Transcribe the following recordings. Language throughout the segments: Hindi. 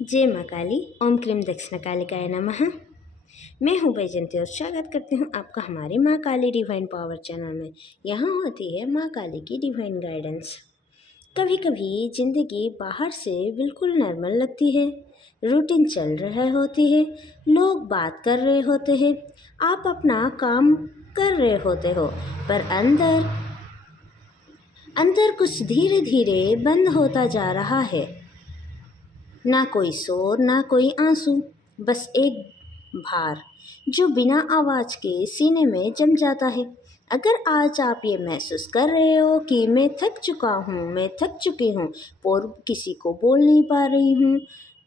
जय माँ काली। ओम क्लीम दक्षिणकालिकाय नमः। मैं हूँ बैजंती और स्वागत करती हूँ आपका हमारी माँ काली डिवाइन पावर चैनल में। यहाँ होती है माँ काली की डिवाइन गाइडेंस। कभी कभी ज़िंदगी बाहर से बिल्कुल नॉर्मल लगती है, रूटीन चल रहा होती है, लोग बात कर रहे होते हैं, आप अपना काम कर रहे होते हो, पर अंदर अंदर कुछ धीरे धीरे बंद होता जा रहा है। ना कोई शोर, ना कोई आंसू, बस एक भार जो बिना आवाज़ के सीने में जम जाता है। अगर आज आप ये महसूस कर रहे हो कि मैं थक चुका हूँ, मैं थक चुकी हूँ और किसी को बोल नहीं पा रही हूँ,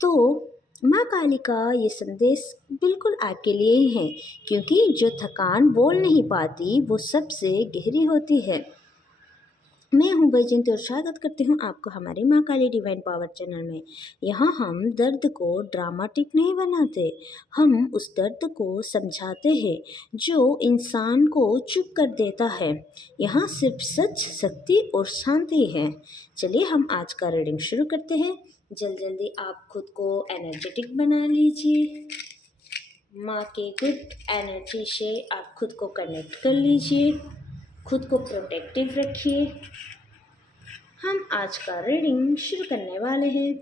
तो माँ काली का ये संदेश बिल्कुल आपके लिए ही है, क्योंकि जो थकान बोल नहीं पाती वो सबसे गहरी होती है। मैं हूँ बैजंती और स्वागत करती हूँ आपको हमारे माँ काली डिवाइन पावर चैनल में। यहाँ हम दर्द को ड्रामाटिक नहीं बनाते, हम उस दर्द को समझाते हैं जो इंसान को चुप कर देता है। यहाँ सिर्फ सच, शक्ति और शांति है। चलिए हम आज का रीडिंग शुरू करते हैं। जल्दी आप खुद को एनर्जेटिक बना लीजिए। माँ के गुड एनर्जी से आप खुद को कनेक्ट कर लीजिए, खुद को प्रोटेक्टिव रखिए। हम आज का रीडिंग शुरू करने वाले हैं।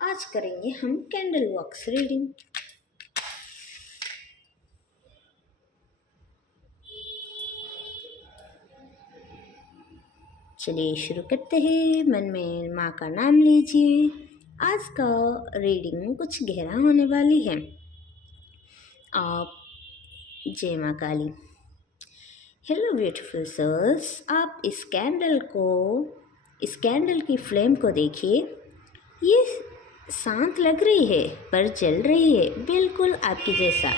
आज करेंगे हम कैंडल वॉक्स रीडिंग। चलिए शुरू करते हैं। मन में माँ का नाम लीजिए। आज का रीडिंग कुछ गहरा होने वाली है। आप जय माँ काली। हेलो ब्यूटीफुल सोल्स, आप इस कैंडल की फ्लेम को देखिए। ये शांत लग रही है पर जल रही है, बिल्कुल आपकी जैसा।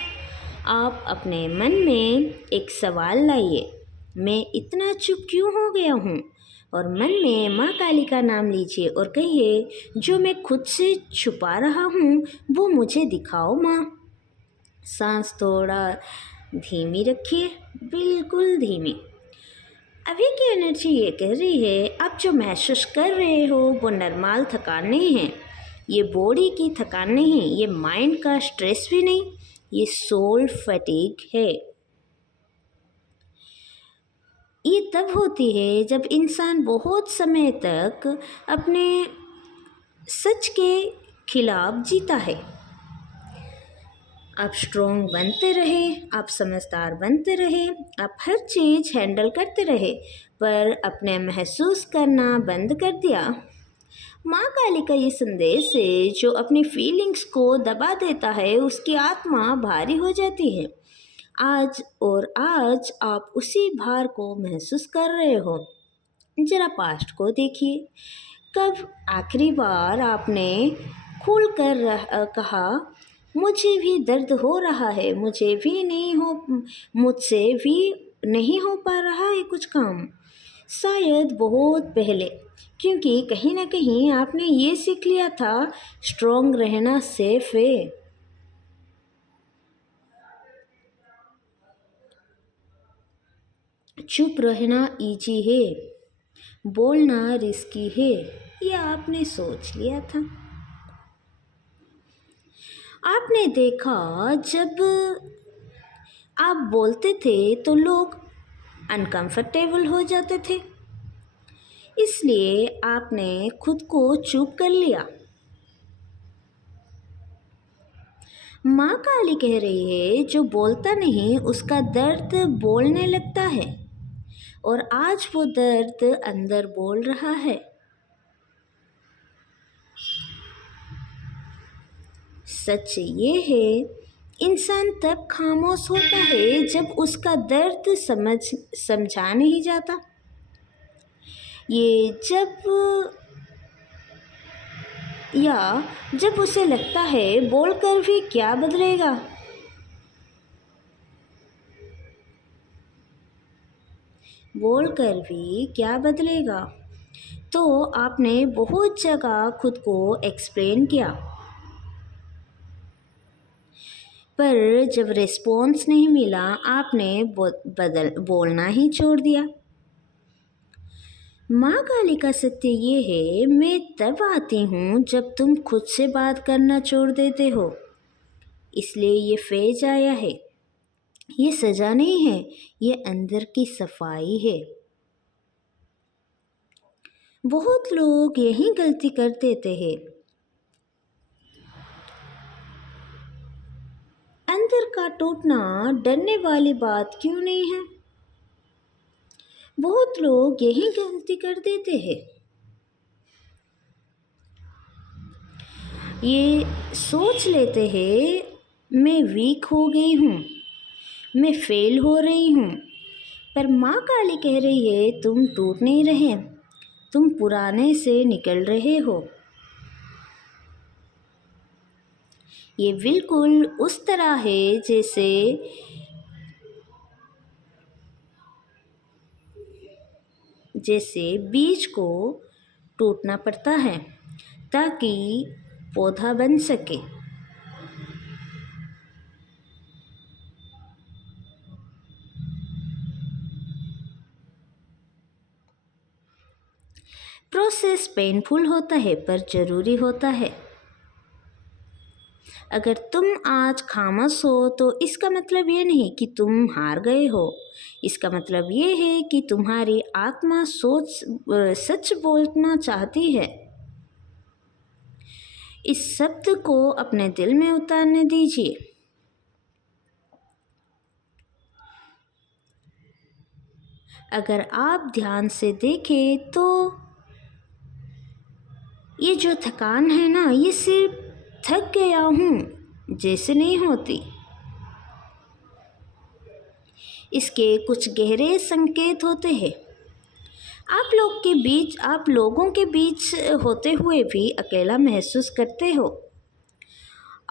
आप अपने मन में एक सवाल लाइए, मैं इतना चुप क्यों हो गया हूँ? और मन में माँ काली का नाम लीजिए और कहिए, जो मैं खुद से छुपा रहा हूँ वो मुझे दिखाओ माँ। सांस थोड़ा धीमी रखिए, बिल्कुल धीमी। अभी की एनर्जी ये कह रही है, आप जो महसूस कर रहे हो वो नॉर्मल थकान नहीं है, ये बॉडी की थकान नहीं है, ये माइंड का स्ट्रेस भी नहीं, ये सोल फटीग है। ये तब होती है जब इंसान बहुत समय तक अपने सच के खिलाफ जीता है। आप स्ट्रॉन्ग बनते रहे, आप समझदार बनते रहे, आप हर चीज़ हैंडल करते रहे, पर अपने महसूस करना बंद कर दिया। माँ काली का ये संदेश है, जो अपनी फीलिंग्स को दबा देता है उसकी आत्मा भारी हो जाती है। आज आप उसी भार को महसूस कर रहे हो। जरा पास्ट को देखिए। कब आखिरी बार आपने खुल कर कहा, मुझे भी दर्द हो रहा है, मुझसे भी नहीं हो पा रहा है कुछ काम? शायद बहुत पहले, क्योंकि कहीं ना कहीं आपने ये सीख लिया था, स्ट्रॉन्ग रहना सेफ है। चुप रहना इजी है, बोलना रिस्की है, ये आपने सोच लिया था। आपने देखा, जब आप बोलते थे तो लोग अनकंफर्टेबल हो जाते थे, इसलिए आपने खुद को चुप कर लिया। माँ काली कह रही है, जो बोलता नहीं उसका दर्द बोलने लगता है, और आज वो दर्द अंदर बोल रहा है। सच ये है, इंसान तब खामोश होता है जब उसका दर्द समझा नहीं जाता। जब उसे लगता है बोलकर भी क्या बदलेगा। बोलकर भी क्या बदलेगा। तो आपने बहुत जगह खुद को एक्सप्लेन किया, पर जब रिस्पॉन्स नहीं मिला आपने बोलना ही छोड़ दिया। माँ काली का सत्य ये है, मैं तब आती हूँ जब तुम खुद से बात करना छोड़ देते हो, इसलिए ये फेज आया है। ये सजा नहीं है, ये अंदर की सफाई है। बहुत लोग यही गलती कर देते हैं। अंदर का टूटना डरने वाली बात क्यों नहीं है? बहुत लोग यही गलती कर देते हैं। ये सोच लेते हैं मैं वीक हो गई हूँ, मैं फेल हो रही हूँ। पर माँ काली कह रही है तुम टूट नहीं रहे, तुम पुराने से निकल रहे हो। ये बिल्कुल उस तरह है जैसे बीज को टूटना पड़ता है ताकि पौधा बन सके। प्रोसेस पेनफुल होता है पर ज़रूरी होता है। अगर तुम आज खामोश हो तो इसका मतलब ये नहीं कि तुम हार गए हो। इसका मतलब ये है कि तुम्हारी आत्मा सच बोलना चाहती है। इस शब्द को अपने दिल में उतारने दीजिए। अगर आप ध्यान से देखें तो ये जो थकान है ना, ये सिर्फ थक गया हूँ जैसे नहीं होती। इसके कुछ गहरे संकेत होते हैं। आप लोगों के बीच होते हुए भी अकेला महसूस करते हो।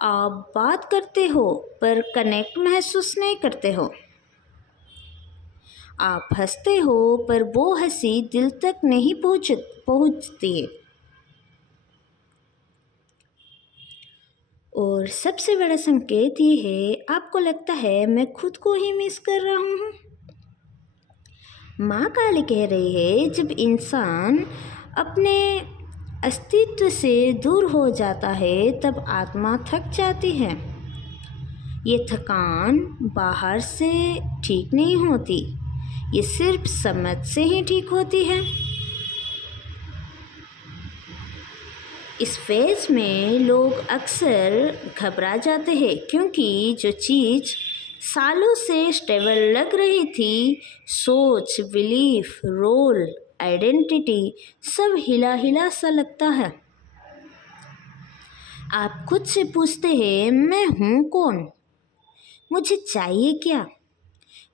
आप बात करते हो पर कनेक्ट महसूस नहीं करते हो। आप हंसते हो पर वो हंसी दिल तक नहीं पहुँचती है। और सबसे बड़ा संकेत ये है, आपको लगता है मैं खुद को ही मिस कर रहा हूँ। माँ काली कह रही है जब इंसान अपने अस्तित्व से दूर हो जाता है तब आत्मा थक जाती है। ये थकान बाहर से ठीक नहीं होती, ये सिर्फ समझ से ही ठीक होती है। इस फेज में लोग अक्सर घबरा जाते हैं क्योंकि जो चीज़ सालों से स्टेबल लग रही थी, सोच, बिलीफ, रोल, आइडेंटिटी, सब हिला हिला सा लगता है। आप खुद से पूछते हैं मैं हूँ कौन, मुझे चाहिए क्या,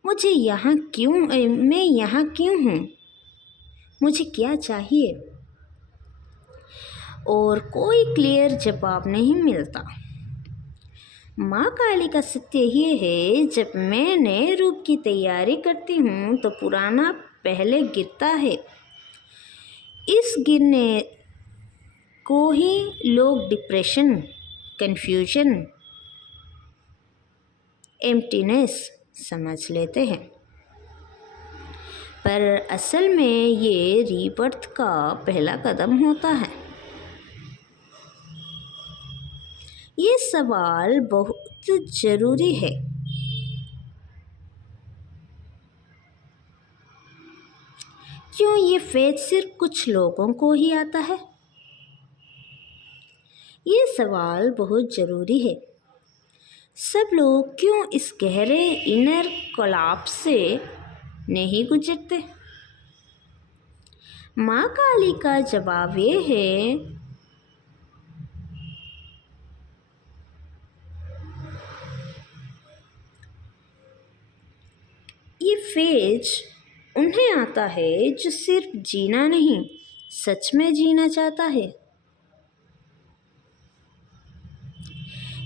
मैं यहाँ क्यों हूँ, मुझे क्या चाहिए? और कोई क्लियर जवाब नहीं मिलता। माँ काली का सत्य ये है, जब मैं नए रूप की तैयारी करती हूँ तो पुराना पहले गिरता है। इस गिरने को ही लोग डिप्रेशन, कन्फ्यूजन, एम्प्टीनेस समझ लेते हैं। पर असल में ये रीबर्थ का पहला कदम होता है। ये सवाल बहुत ज़रूरी है। क्यों ये फेज सिर्फ कुछ लोगों को ही आता है? ये सवाल बहुत ज़रूरी है। सब लोग क्यों इस गहरे इनर कोलैप्स से नहीं गुजरते? माँ काली का जवाब ये है, ये फेज उन्हें आता है जो सिर्फ जीना नहीं, सच में जीना चाहता है।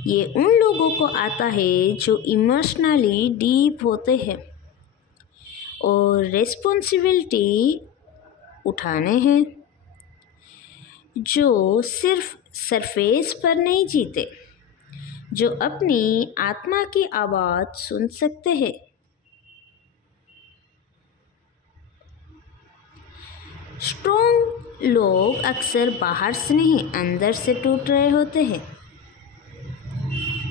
ये उन लोगों को आता है जो इमोशनली डीप होते हैं और रिस्पॉन्सिबिलिटी उठाने हैं, जो सिर्फ सरफेस पर नहीं जीते, जो अपनी आत्मा की आवाज़ सुन सकते हैं। स्ट्रॉन्ग लोग अक्सर बाहर से नहीं अंदर से टूट रहे होते हैं,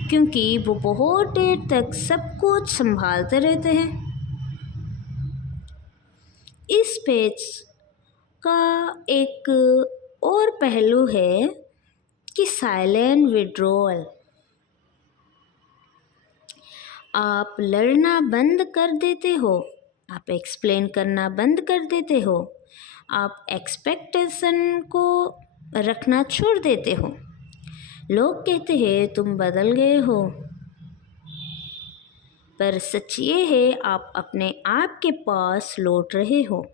क्योंकि वो बहुत देर तक सब कुछ संभालते रहते हैं। इस पेज का एक और पहलू है कि साइलेंट विड्रॉल। आप लड़ना बंद कर देते हो, आप एक्सप्लेन करना बंद कर देते हो, आप एक्सपेक्टेशन को रखना छोड़ देते हो। लोग कहते हैं तुम बदल गए हो, पर सच ये है आप अपने आप के पास लौट रहे हो।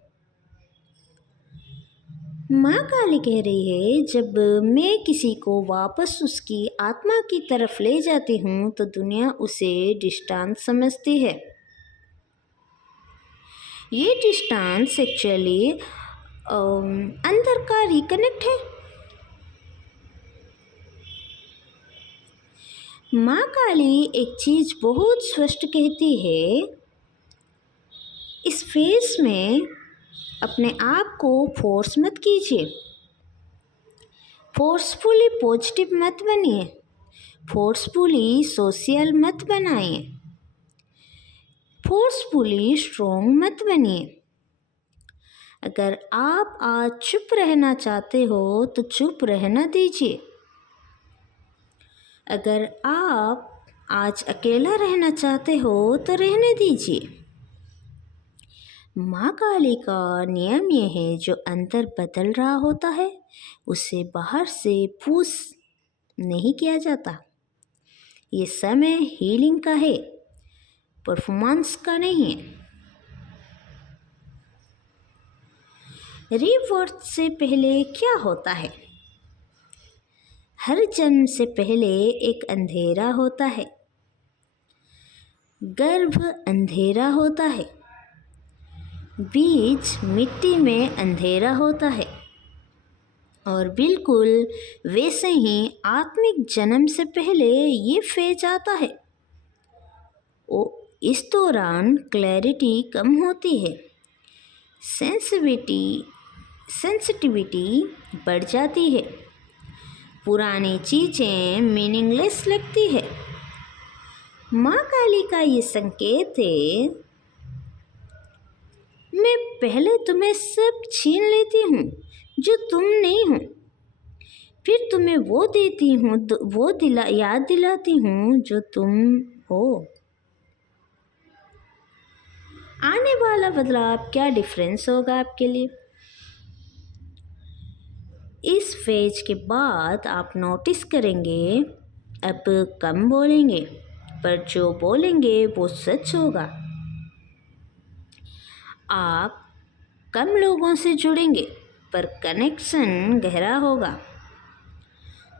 माँ काली कह रही है, जब मैं किसी को वापस उसकी आत्मा की तरफ ले जाती हूँ तो दुनिया उसे डिस्टेंस समझती है। ये डिस्टेंस एक्चुअली अंदर का रिकनेक्ट है। माँ काली एक चीज बहुत स्पष्ट कहती है, इस फेज में अपने आप को फोर्स मत कीजिए, फोर्सफुली पॉजिटिव मत बनिए, फोर्सफुली सोशल मत बनाइए, फोर्सफुली स्ट्रॉन्ग मत बनिए। अगर आप आज चुप रहना चाहते हो तो चुप रहना दीजिए। अगर आप आज अकेला रहना चाहते हो तो रहने दीजिए। माँ काली का नियम यह है, जो अंदर बदल रहा होता है उसे बाहर से पुश नहीं किया जाता। ये समय हीलिंग का है, परफॉर्मेंस का नहीं है। रीबर्थ से पहले क्या होता है? हर जन्म से पहले एक अंधेरा होता है, गर्भ अंधेरा होता है, बीज मिट्टी में अंधेरा होता है, और बिल्कुल वैसे ही आत्मिक जन्म से पहले ये फेज आता है। इस दौरान क्लैरिटी कम होती है, सेंसिटिविटी बढ़ जाती है, पुरानी चीज़ें मीनिंगलेस लगती है। माँ काली का ये संकेत है, मैं पहले तुम्हें सब छीन लेती हूँ जो तुम नहीं हो, फिर तुम्हें वो देती हूँ, वो याद दिलाती हूँ जो तुम हो। आने वाला बदलाव क्या डिफरेंस होगा आपके लिए? इस फेज के बाद आप नोटिस करेंगे, अब कम बोलेंगे, पर जो बोलेंगे वो सच होगा। आप कम लोगों से जुड़ेंगे, पर कनेक्शन गहरा होगा।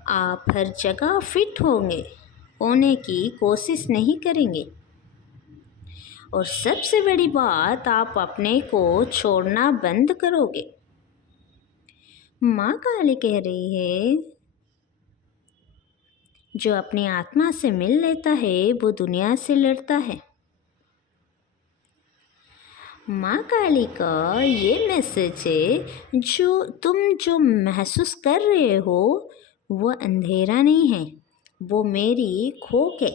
आप हर जगह फिट होने की कोशिश नहीं करेंगे, और सबसे बड़ी बात, आप अपने को छोड़ना बंद करोगे। माँ काली कह रही है, जो अपनी आत्मा से मिल लेता है वो दुनिया से लड़ता है। माँ काली का ये मैसेज है, जो महसूस कर रहे हो वो अंधेरा नहीं है, वो मेरी खोक है,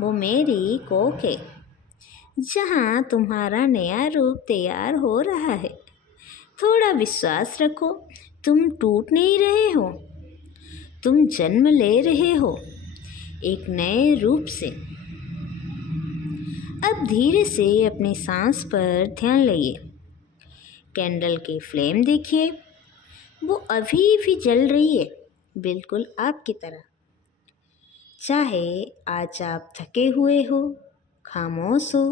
वो मेरी कोख है, जहाँ तुम्हारा नया रूप तैयार हो रहा है। थोड़ा विश्वास रखो, तुम टूट नहीं रहे हो, तुम जन्म ले रहे हो एक नए रूप से। अब धीरे से अपनी सांस पर ध्यान लाइए। कैंडल की फ्लेम देखिए, वो अभी भी जल रही है, बिल्कुल आपकी तरह। चाहे आज आप थके हुए हो, खामोश हो,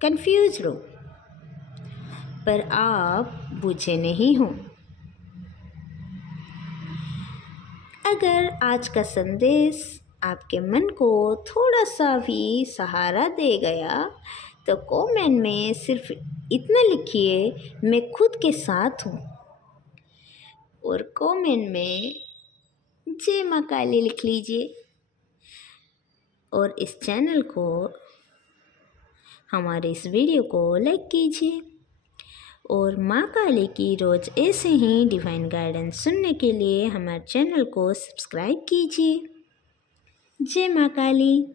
कंफ्यूज हो, पर आप बुझे नहीं हो। अगर आज का संदेश आपके मन को थोड़ा सा भी सहारा दे गया तो कमेंट में सिर्फ इतना लिखिए, मैं खुद के साथ हूँ, और कमेंट में जय माँ काली लिख लीजिए। और इस चैनल को, हमारे इस वीडियो को लाइक कीजिए और माँ काली की रोज़ ऐसे ही डिवाइन गाइडेंस सुनने के लिए हमारे चैनल को सब्सक्राइब कीजिए। जय माँ काली।